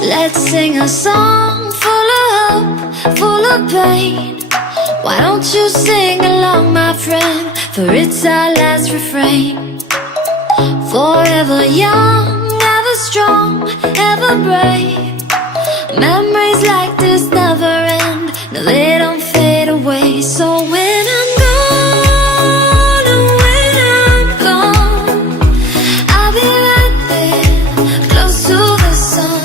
Let's sing a song full of hope, full of pain. Why don't you sing along, my friend? For it's our last refrain. Forever young, ever strong, ever brave. Memories like this never end. No, they don't fade away. So when I'm gone, and when I'm gone, I'll be right there, close to the sun.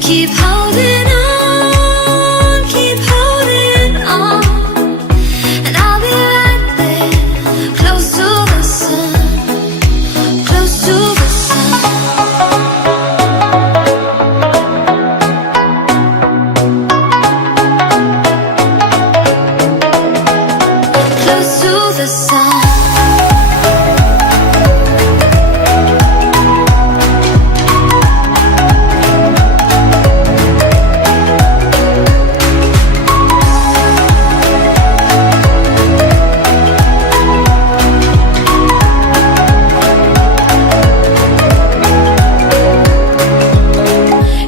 Keep holding on, keep holding on, and I'll be right there, close to the sun, close to the sun. Close to the sun.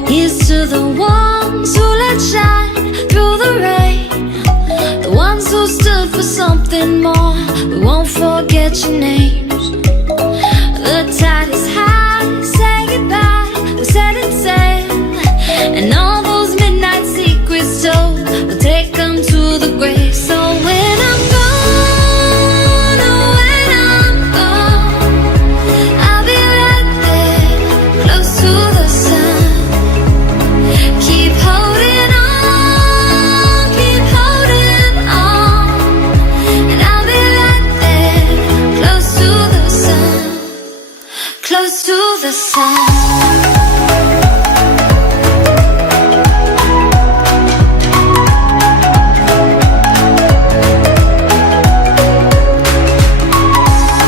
Here's to the ones who let shine through the rain, the ones who stood for something more. We won't forget your names. The tide is high, say goodbye, we set it sail, and all those midnight secrets told, we'll take them to the grave. So when I'm gone, oh when I'm gone, I'll be right there, close to the sun. Keep holding on, keep holding on, and I'll be right there, close to the sun, close to the sun. Close to the sun.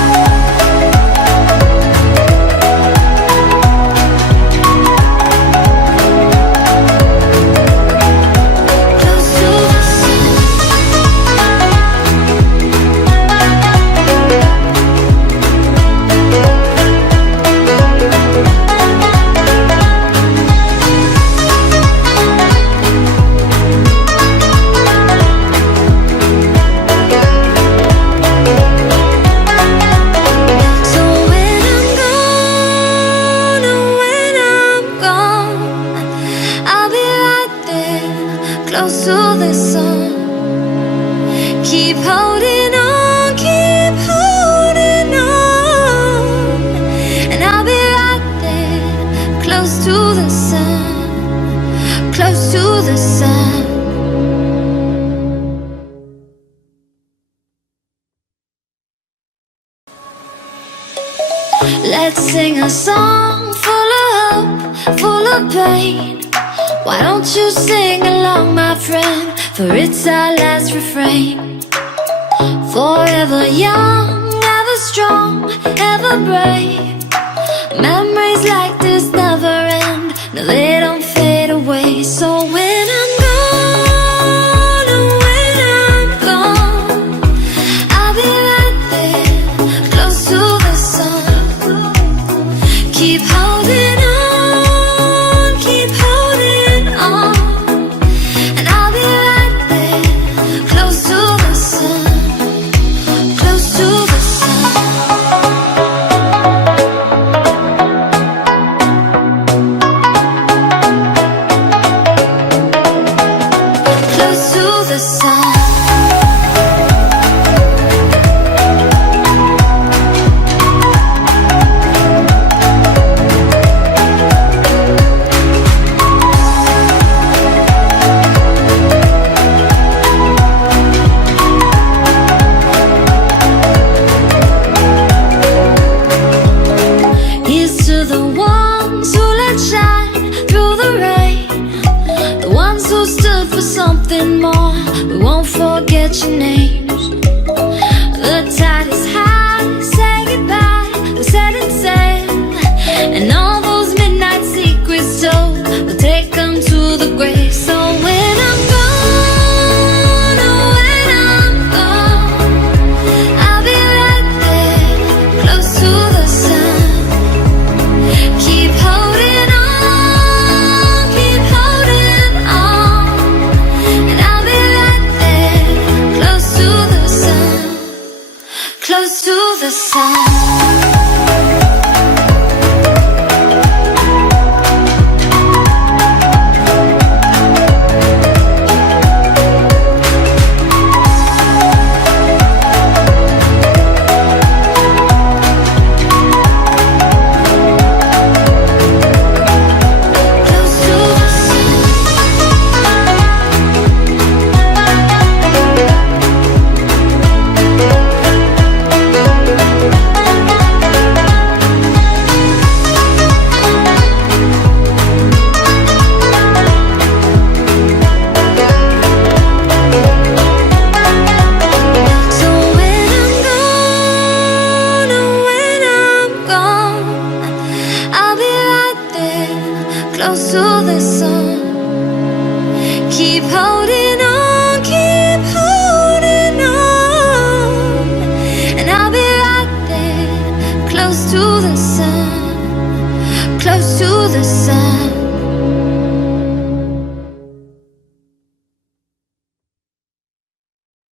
So when I'm gone, oh when I'm gone, I'll be right there, close to the sun. Keep holding on, keep holding on, and I'll be right there, close to the sun, close to the sun. Let's sing a song full of hope, full of pain. Why don't you sing along, my friend? For it's our last refrain. Forever young, ever strong, ever brave. Memories like this never end. No, they don't fade away. So when I'm gone, oh when I'm gone, I'll be right there, close to the sun. Keep holding on, keep holding on, and I'll be right there, close to the sun, close to the sun. Close to the sun. Here's to the ones who let shine through the rain, the ones who stood for something more. We won't forget your names. The tide is high, say goodbye, we set it sail, and all those midnight secrets told, we'll take them to the grave. So when I'm gone, oh when I'm gone, I'll be right there, close to the sun. Keep holding on, close to the sun. Keep holding on, keep holding on, and I'll be right there, close to the sun, close to the sun.